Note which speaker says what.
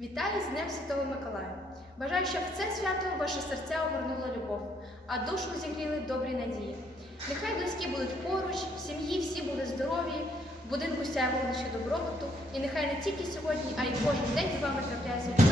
Speaker 1: Вітаю з Днем Святого Миколая! Бажаю, щоб в це свято ваше серця огорнула любов, а душу зігріли добрі надії. Нехай близькі будуть поруч, в сім'ї всі були здорові, в будинку сяє вогнище добробуту, і нехай не тільки сьогодні, а й кожен день з вами трапляються